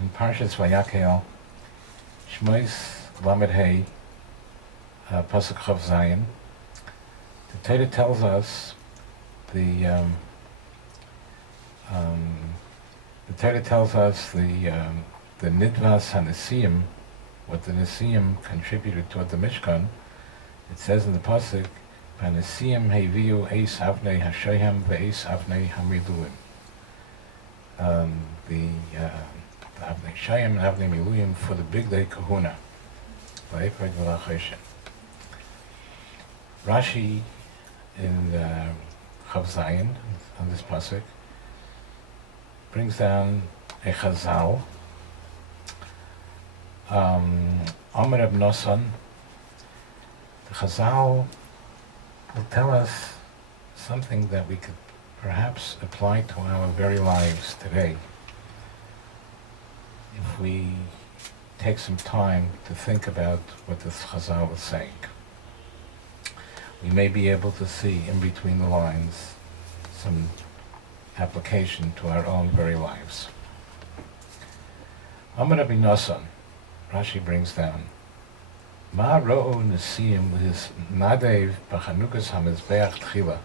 in Parshas Vayakhel, Shmois Lamed Hey, Pasuk Chav Zayin, the Torah tells us the Nidvas HaNesiyim, what the Nesiyim contributed toward the Mishkan. It says in the Pasuk, HaNesiyim Heviu Eis Avnei HaShoyam Ve'eis Avnei HaMiluim. The Avnei Shayim and Avnei Miluyim for the big day kahuna. Rashi in Chav Zayin, on this pasuk, brings down a chazal. Omer Reb Nosson, the chazal will tell us something that we could perhaps apply to our very lives today, if we take some time to think about what this chazal is saying. We may be able to see in between the lines some application to our own very lives. Amar Rabbi Nosson, Rashi brings down, Ma ro'u nesiyim his nadev b'chanukas hamizbeach tchila.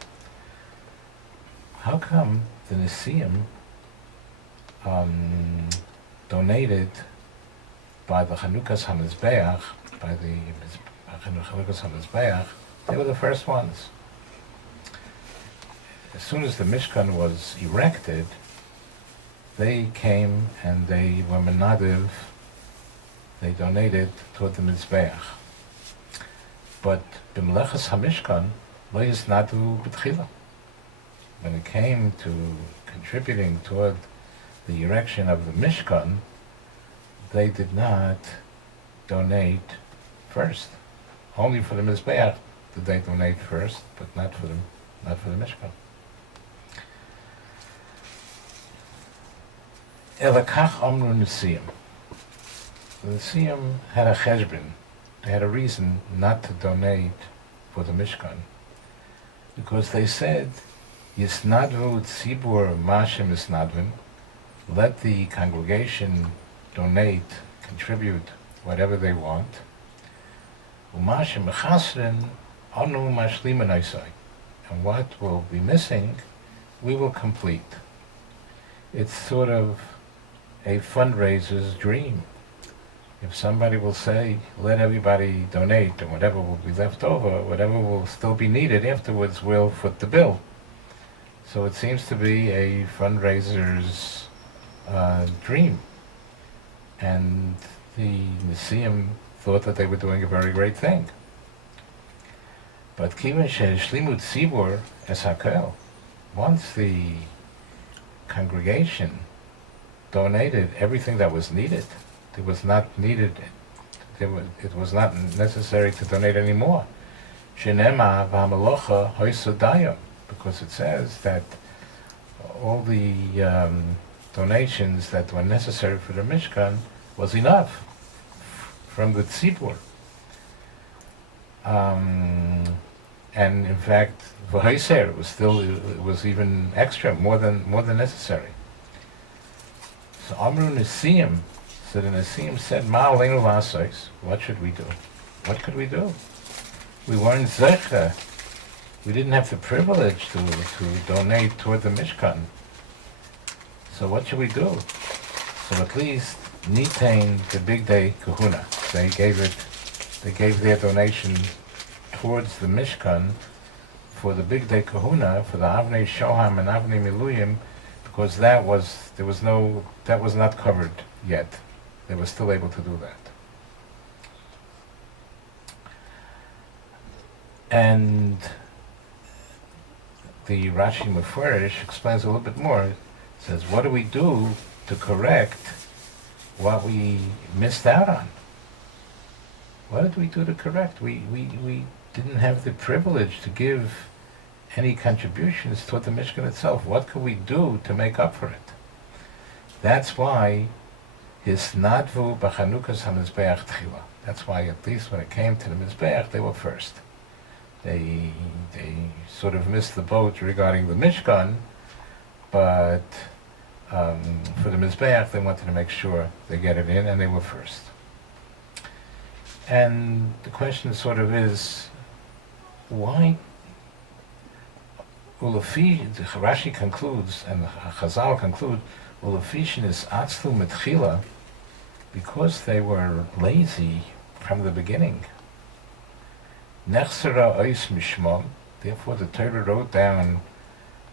How come the nesiyim donated by the Chanukas HaMizbeach, by the Chanukas HaMizbeach, they were the first ones. As soon as the Mishkan was erected, they came and they were menadiv, they donated toward the Mizbeach. But b'melechas HaMishkan, lo yisnadu b'tchila. When it came to contributing toward the erection of the Mishkan, they did not donate first. Only for the Mizbeach did they donate first, but not for the Mishkan. Elakach amru nesiyim. The nesiyim had a cheshbon. They had a reason not to donate for the Mishkan, because they said, Yisnadvu tzibur mashem yisnadvim, let the congregation donate, contribute whatever they want. Umashem mechasrin anu mashlimen oisai, and what will be missing, we will complete. It's sort of a fundraiser's dream. If somebody will say, let everybody donate, and whatever will be left over, whatever will still be needed afterwards, we'll foot the bill. So it seems to be a fundraiser's dream. And the Nesiyim thought that they were doing a very great thing. But Kivan Sheshlimut Tzibur es Hakel, once the congregation donated everything that was needed, it was not necessary to donate anymore. Shenema v'hamalocha hoysodayim, because it says that all the donations that were necessary for the Mishkan was enough from the tzibur. And in fact, v'hoyser, it was even extra, more than necessary. So Amru Nesiyim, so the Nesiyim said, Ma aleinu la'asos, what should we do? What could we do? We weren't zecher. We didn't have the privilege to donate toward the Mishkan. So what should we do? So at least nitain the big day kahuna. They gave their donation towards the Mishkan for the big day kahuna, for the Avnei Shoham and Avnei Miluyim, because that was not covered yet. They were still able to do that. And the Rashi Mefurish explains a little bit more. It says, what do we do to correct what we missed out on? What did we do to correct? We didn't have the privilege to give any contributions toward the Mishkan itself. What could we do to make up for it? That's why Hisnadvu b'chanukas hamizbeach tchila. That's why, at least when it came to the Mizbeach, they were first. They sort of missed the boat regarding the Mishkan, but for the Mizbeach, they wanted to make sure they get it in, and they were first. And the question sort of is, why? Rashi concludes, and Chazal conclude, Ulafishin is atzlu mitchila, because they were lazy from the beginning. Nechsera ois mishmom, therefore the Torah wrote down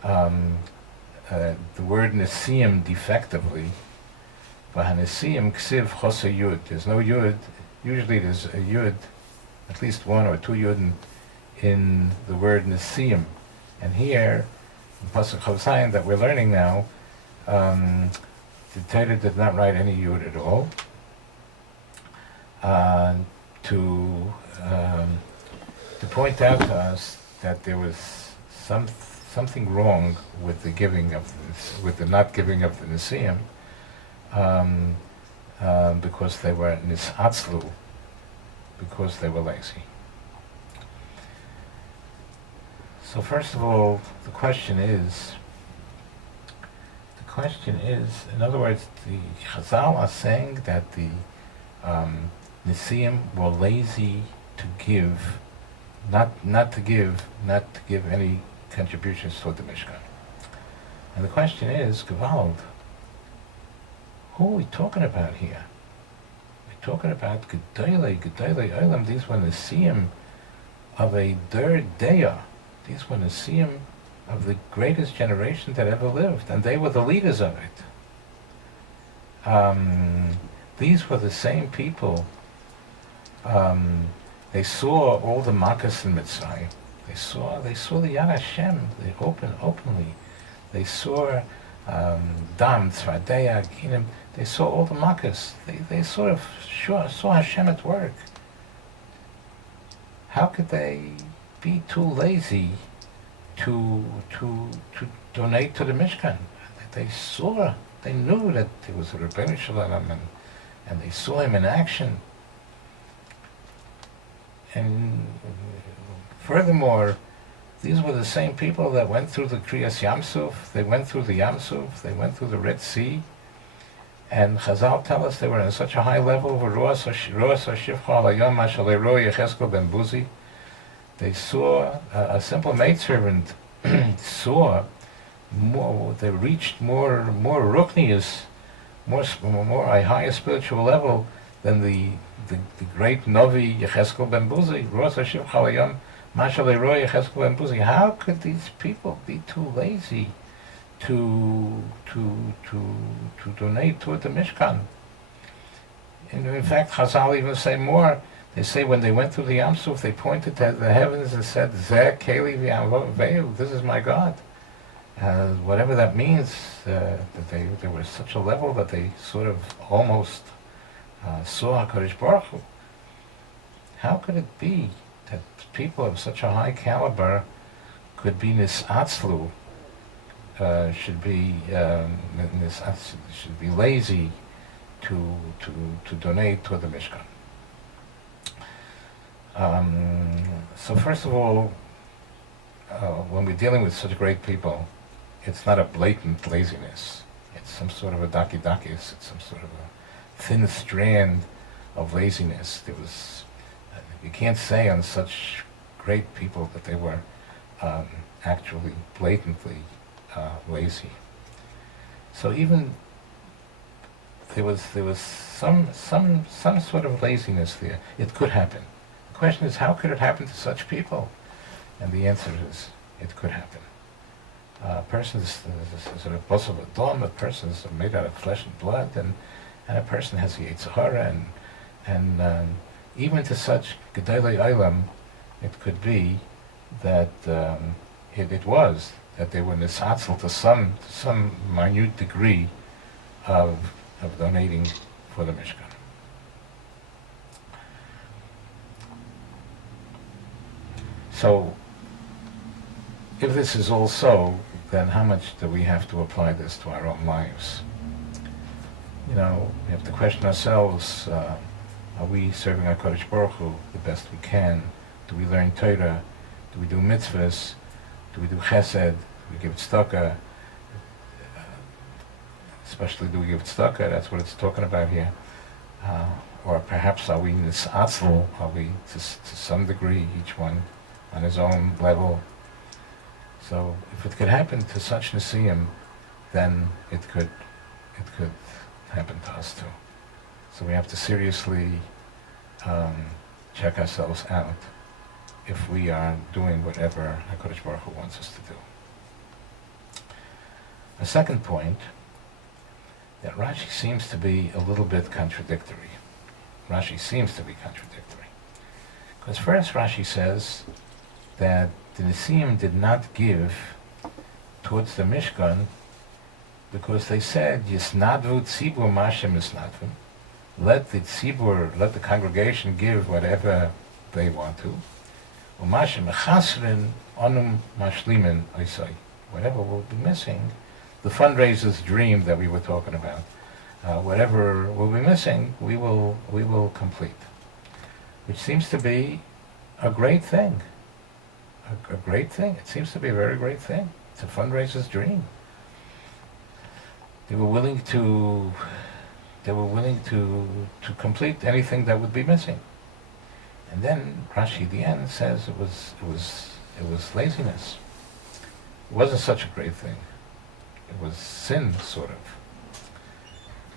the word Nesiim defectively. V'hanesiim ksiv chosa yud. There's no yud. Usually there's a yud, at least one or two yud in the word Nesiim. And here, in Pasuk Chosayin that we're learning now, the Torah did not write any yud at all. To point out to us that there was something wrong with the giving of with the not giving of the Nesiim, because they were nisatzlu, because they were lazy. So first of all, the question is, in other words, the Chazal are saying that the Nesiim were lazy to give, not to give any contributions toward the Mishkan. And the question is, Gewalt, who are we talking about here? We're talking about Gedolei Olam. These were Nesiim of a third Deya. These were Nesiim of the greatest generation that ever lived, and they were the leaders of it. These were the same people. They saw all the Makkos in Mitzrayim. They saw the Yad Hashem. They openly. They saw Dam, Tzvadeya, Ginim. They saw all the Makkos. They sort of saw Hashem at work. How could they be too lazy to donate to the Mishkan? They knew that there was a Rebbeinu Shalom, and they saw him in action. And furthermore, these were the same people that went through the Kriyas Yamsuf, they went through the Yamsuf, they went through the Red Sea, and Chazal tell us they were on such a high level. They saw a simple maidservant saw more. They reached more ruknius, more a higher spiritual level than the great Novi Yecheskel ben Buzi. How could these people be too lazy to donate toward the Mishkan? And in fact, Chazal even say more. They say when they went through the Yam Suf, they pointed to the heavens and said, Zeh Keli v'Yam, this is my God. Whatever that means, that they were such a level that they sort of almost saw HaKadosh Baruch Hu. How could it be that people of such a high caliber could be nisatzlu, should be lazy to donate to the Mishkan? So first of all, when we're dealing with such great people, it's not a blatant laziness. It's some sort of a dakis. It's some sort of a thin strand of laziness. You can't say on such great people that they were actually blatantly lazy. So even there was some sort of laziness there. It could happen. The question is, how could it happen to such people? And the answer is, it could happen. A person is sort of boss of a dom. A person is made out of flesh and blood, and a person has a Yetzer Hara, and even to such Gedolei Olam, it could be that it was that they were nisatzel to some minute degree of donating for the Mishkan. So, if this is all so, then how much do we have to apply this to our own lives? We have to question ourselves, are we serving our Kodesh Baruch Hu the best we can? Do we learn Torah? Do we do mitzvahs? Do we do chesed? Do we give tzedakah? especially do we give tzedakah? That's what it's talking about here. Or perhaps are we nisatzel? Are we to some degree, each one on his own level? So if it could happen to such Nisim, then it could happen to us too. So we have to seriously check ourselves out if we are doing whatever HaKadosh Baruch Hu wants us to do. A second point, that Rashi seems to be a little bit contradictory. Rashi seems to be contradictory. Because first Rashi says that the Nisim did not give towards the Mishkan because they said, Yisnadvu tzibur mashem yisnadvu. Let the tzibur, let the congregation give whatever they want to. Umashem echasrin onum mashlimin oisai. Whatever will be missing, the fundraiser's dream that we were talking about, whatever will be missing, we will complete. Which seems to be a great thing. A great thing. It seems to be a very great thing. It's a fundraiser's dream. They were willing to complete anything that would be missing. And then Rashi at the end says it was laziness. It wasn't such a great thing. It was sin, sort of.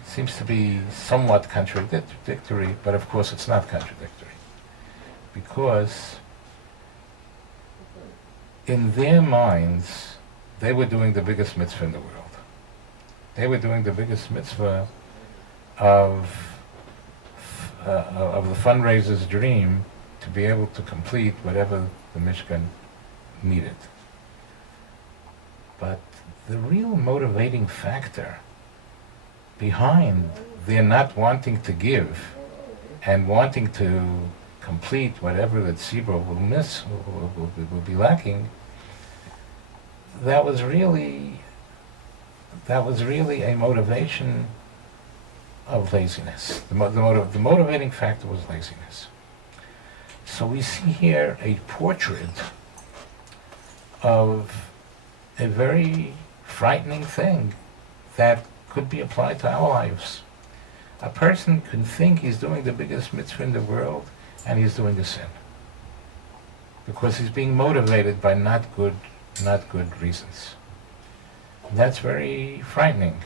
It seems to be somewhat contradictory, but of course it's not contradictory. Because in their minds, they were doing the biggest mitzvah in the world. They were doing the biggest mitzvah of the fundraiser's dream to be able to complete whatever the Mishkan needed. But the real motivating factor behind their not wanting to give and wanting to complete whatever the tzibur will miss, will be lacking, that was really a motivation of laziness. The motivating factor was laziness. So we see here a portrait of a very frightening thing that could be applied to our lives. A person can think he's doing the biggest mitzvah in the world and he's doing a sin. Because he's being motivated by not good reasons. And that's very frightening.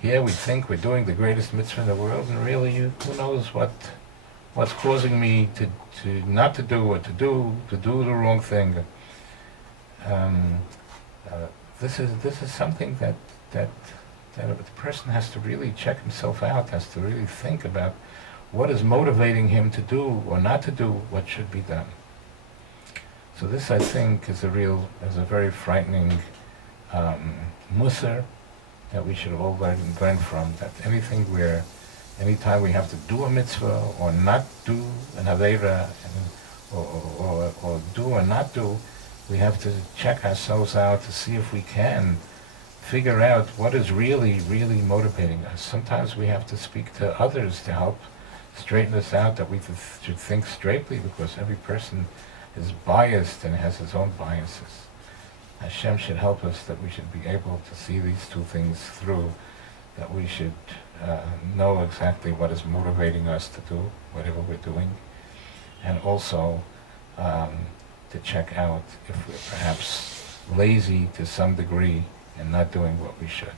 Here we think we're doing the greatest mitzvah in the world, and really, who knows what's causing me to not to do, or to do the wrong thing. This is something that the person has to really check himself out, has to really think about what is motivating him to do or not to do what should be done. So this, I think, is a very frightening musar that we should all learn from. That anytime we have to do a mitzvah or not do an aveira, or do or not do, we have to check ourselves out to see if we can figure out what is really motivating us. Sometimes we have to speak to others to help straighten us out, that we should think straightly, because every person is biased and has his own biases. Hashem should help us that we should be able to see these two things through, that we should know exactly what is motivating us to do whatever we're doing, and also to check out if we're perhaps lazy to some degree and not doing what we should.